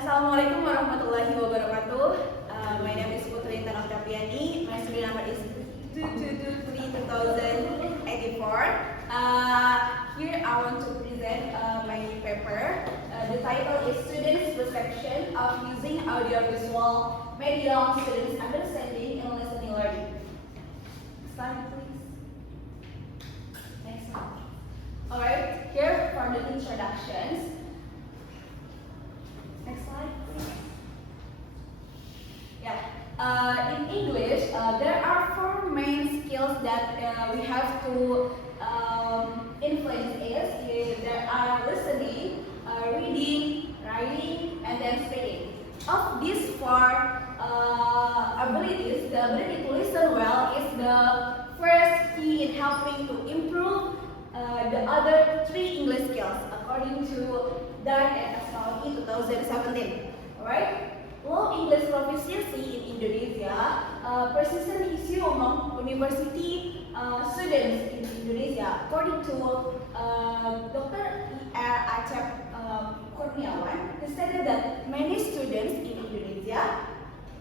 Assalamualaikum warahmatullahi wabarakatuh. My name is Putri Intan Oktapiani. My student number is 223-2084. Here I want to present my paper. The title is Students' Perception of Using Audiovisual Medium, Students' Understanding and Listening Learning. Slide, please. Next slide. Alright, here for the introductions. Next slide, please. Yeah. In English, there are four main skills that we have to influence is. There are listening, reading, writing, and then speaking. Of these four abilities, the ability to listen well is the first key in helping to improve the other three English skills, according to Dart and S.Pd 2017. Alright, low English proficiency in Indonesia, persistent issue among university students in Indonesia, according to Dr. Kurniawan, he stated that many students in Indonesia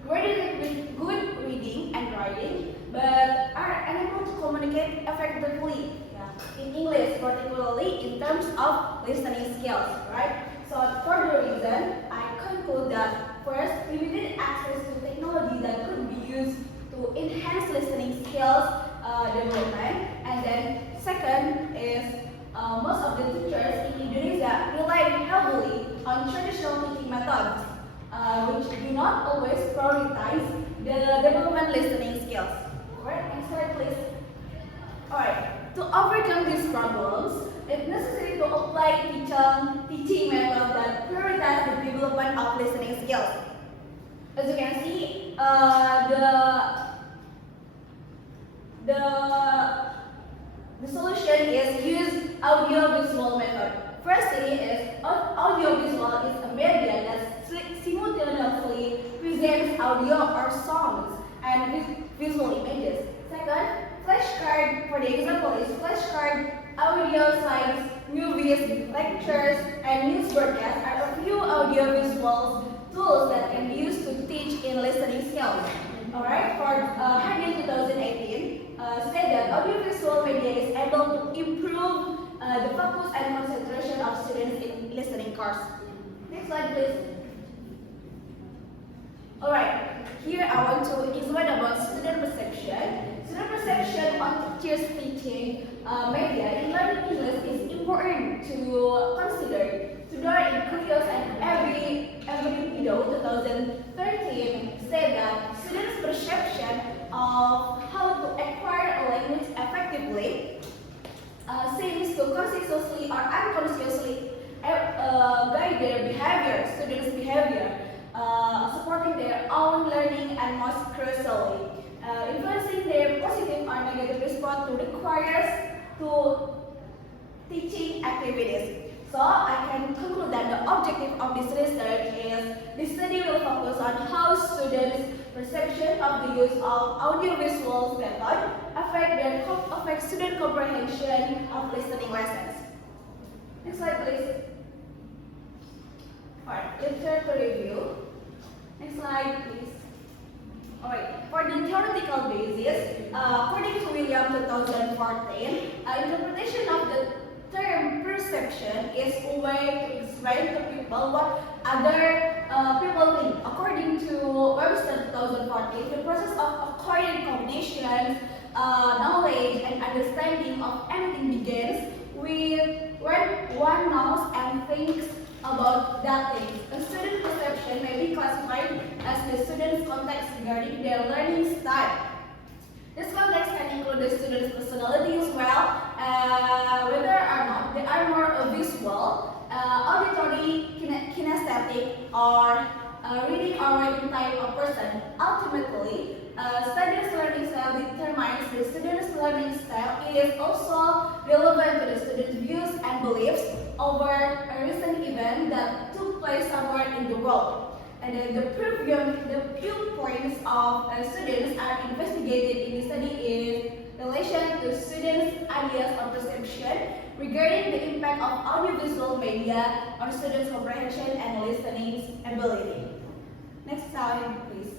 graduate with good reading and writing, but are unable to communicate effectively in English, particularly in terms of listening skills, right? So for the reason, I conclude that first, limited access to technology that could be used to enhance listening skills development, and then second is most of the teachers in Indonesia rely heavily on traditional teaching methods, which do not always prioritize the development listening skills. Alright, next slide please. Alright. To overcome these problems, it's necessary to apply teaching methods that prioritize the development of listening skills. As you can see, the solution is use audio-visual method. Firstly, audio-visual is a media that simultaneously presents audio or sounds and visual images. Second, flashcard, for the example, is flashcard, audio slides, movies, lectures, and news broadcasts are a few audio-visual tools that can be used to teach in listening skills. Alright, for Hadiah 2018, said that audiovisual media is able to improve the focus and concentration of students in listening course. Next slide, please. Alright, here I want to explain about student perception. Student perception on teachers teaching media in learning English is important to consider. Today in Kurios and M.Pd 2013 said that students' perception of how to acquire a language effectively seems to consciously or unconsciously guide their behavior, students' behavior, supporting their own learning and most crucially, influencing their positive or negative response to requires to teaching activities. So I can conclude that the objective of this research is this study will focus on how students' perception of the use of audiovisual method affect student comprehension of listening lessons. Next slide, please. Alright, let's turn to review. Next slide, please. Alright, for the theoretical basis, according to William 2014, interpretation of the term perception is a way to explain to people what other people think. According to Webster 2014, the process of acquiring cognition, knowledge, and understanding of anything begins with when one knows and thinks about that thing. A student perception may be classified as the student's context regarding their learning style. This context can include the student's personality as well, whether or not they are more visual, auditory, kinesthetic, or reading or writing type of person. Ultimately, student's learning style determines the student's learning style. It is also relevant to the student's views and beliefs over a recent event that took place somewhere in the world. And then the viewpoints of students are investigated in the study is relation to students' ideas or perception regarding the impact of audiovisual media on students' comprehension and listening ability. Next slide, please.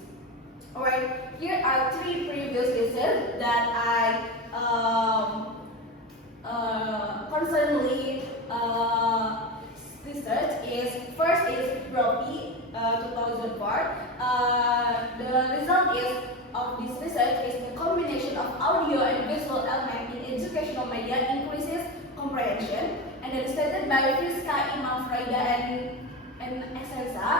Alright, here are 3 previous research that I concerningly research is first is Prof.Dr.Syafrizal 2004. The result is of this research is the combination of audio and visual element in educational media increases comprehension, and then stated by Friska, Imam Fraida, and Excelsa.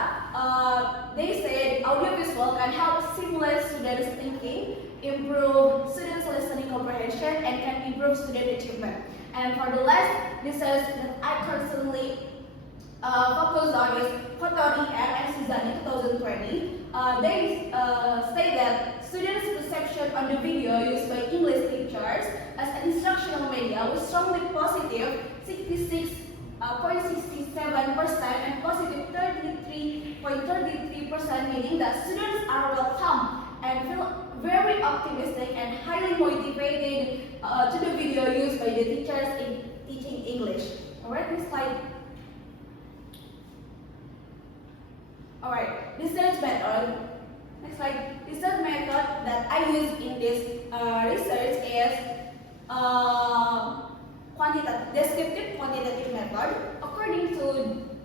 They said audiovisual can help stimulate students' thinking, improve students' listening comprehension, and can improve student achievement. And for the last research that I personally focused on is Putri and Suzanne 2020. They state that students' perception on the video used by English teachers as an instructional media was strongly positive, 66.67% and positive 33.33%, meaning that students are welcome and feel very optimistic and highly motivated to the video used by the teachers in teaching English. Alright, next slide. Alright, research method. Next slide. Research method that I use in this research is descriptive quantitative method. According to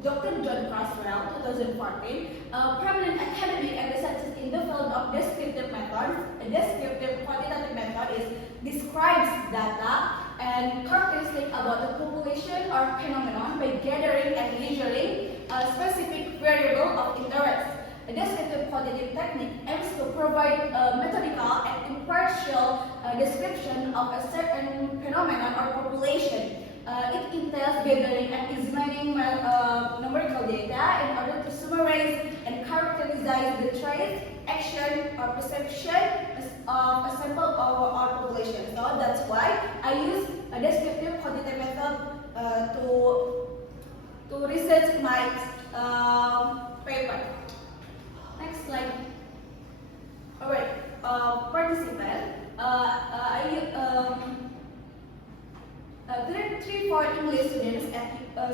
Dr. John Crosswell, 2014, prominent academic and researchers in the field of descriptive methods, a descriptive quantitative method describes data and characteristics about the population or phenomenon by gathering and measuring a specific variable of interest. A descriptive quantitative technique aims to provide a methodical and impartial description of a certain phenomenon or population. It entails gathering and examining numerical data in order to summarize and characterize the traits, action, or perception of a sample of our population. So that's why I use a descriptive quantitative method to research my paper. Next slide. Alright, participant. Grade 3-4 English students at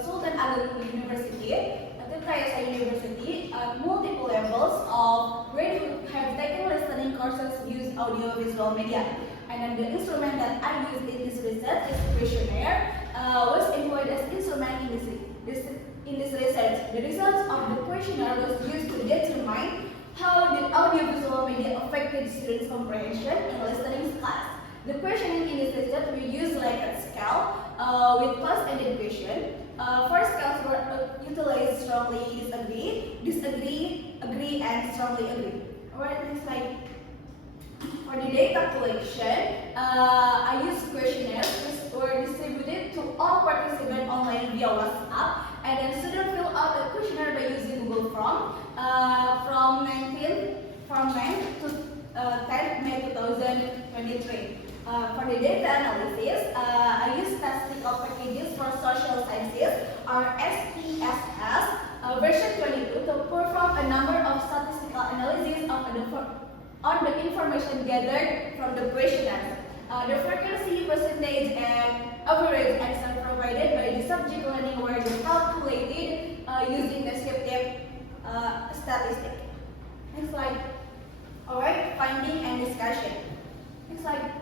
Sultan Ageng University, Tirta University, multiple levels of grade who have taken listening courses use audio-visual media. And then the instrument that I used in this research is questionnaire, was employed as instrument in this research. The results of the questionnaire was used to determine how the audiovisual media affected students' comprehension in listening class. The questioning in this research we use like a scale with class-ended question. Four scales were utilized: strongly disagree, agree, and strongly agree. Alright, next slide. For the data collection, I used questionnaires which were distributed to all participants online via WhatsApp, and then students fill out a questionnaire by using Google Form from 9 to 10 May 2023. For the data analysis, I use statistical packages for social sciences, or SPSS, version 22, to perform a number of statistical analyses on the information gathered from the questionnaires. The frequency, percentage, and average answer provided by the subject learning were calculated using descriptive statistic. Next slide. Alright, finding and discussion. Next slide.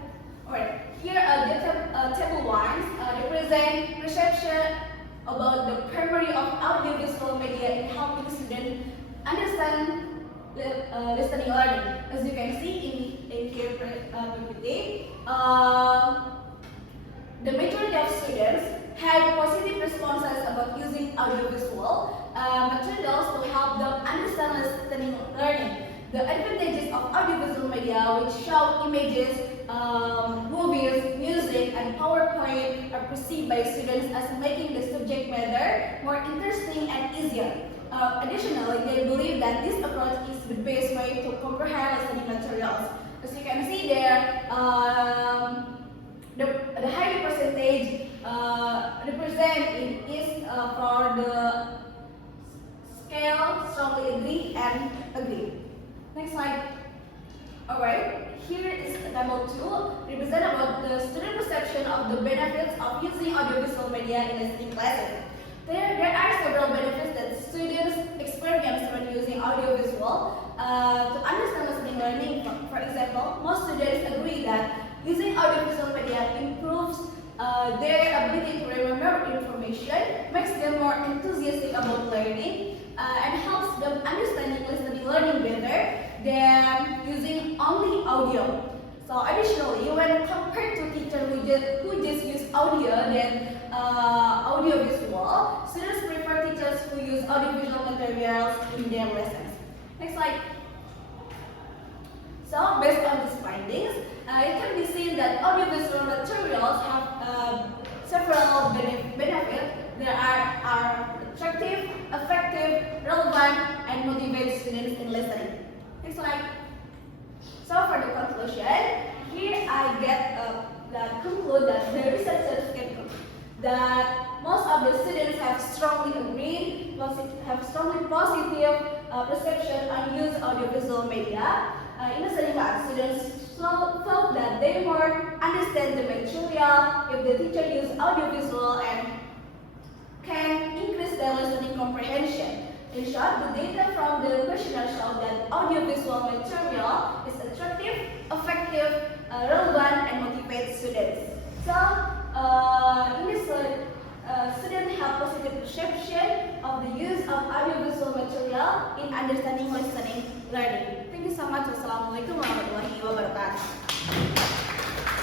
Alright, here are the table 1 represent perception about the primary of audiovisual media in helping students understand listening learning. As you can see in here, PPT, the majority of students had positive responses about using audiovisual materials to help them understand listening learning. The advantages of audiovisual media, which show images, movies, music, and PowerPoint, are perceived by students as making the subject matter more interesting and easier. Additionally, they believe that this approach is the best way to comprehend listening materials. As you can see there, the high percentage represented is for the scale strongly agree and agree. Next slide. Alright, here is demo 2, represent about the student perception of the benefits of using audiovisual media in listening classes. There are several benefits that students experience when using audiovisual to understand listening learning. For example, most students agree that using audiovisual media improves their ability to remember information, makes them more enthusiastic about learning, and helps them understanding listening learning better than using only audio. So additionally, when compared to teachers who just use audio than audiovisual, students prefer teachers who use audiovisual materials in their lessons. Next slide. So based on these findings, it can be seen that audiovisual materials have several benefits. There are attractive, effective, relevant, and motivate students in listening. Next slide. So for the conclusion, here I get that conclude that the researchers can conclude that most of the students have strongly positive perception on use audiovisual media. In the study class, students felt that they more understand the material if the teacher uses audiovisual and can increase their listening comprehension. In short, the data from the questionnaire show that audiovisual material is attractive, effective, relevant, and motivates students. So, in this students have positive perception of the use of audiovisual material in understanding listening learning. Thank you so much. Wassalamualaikum warahmatullahi wabarakatuh.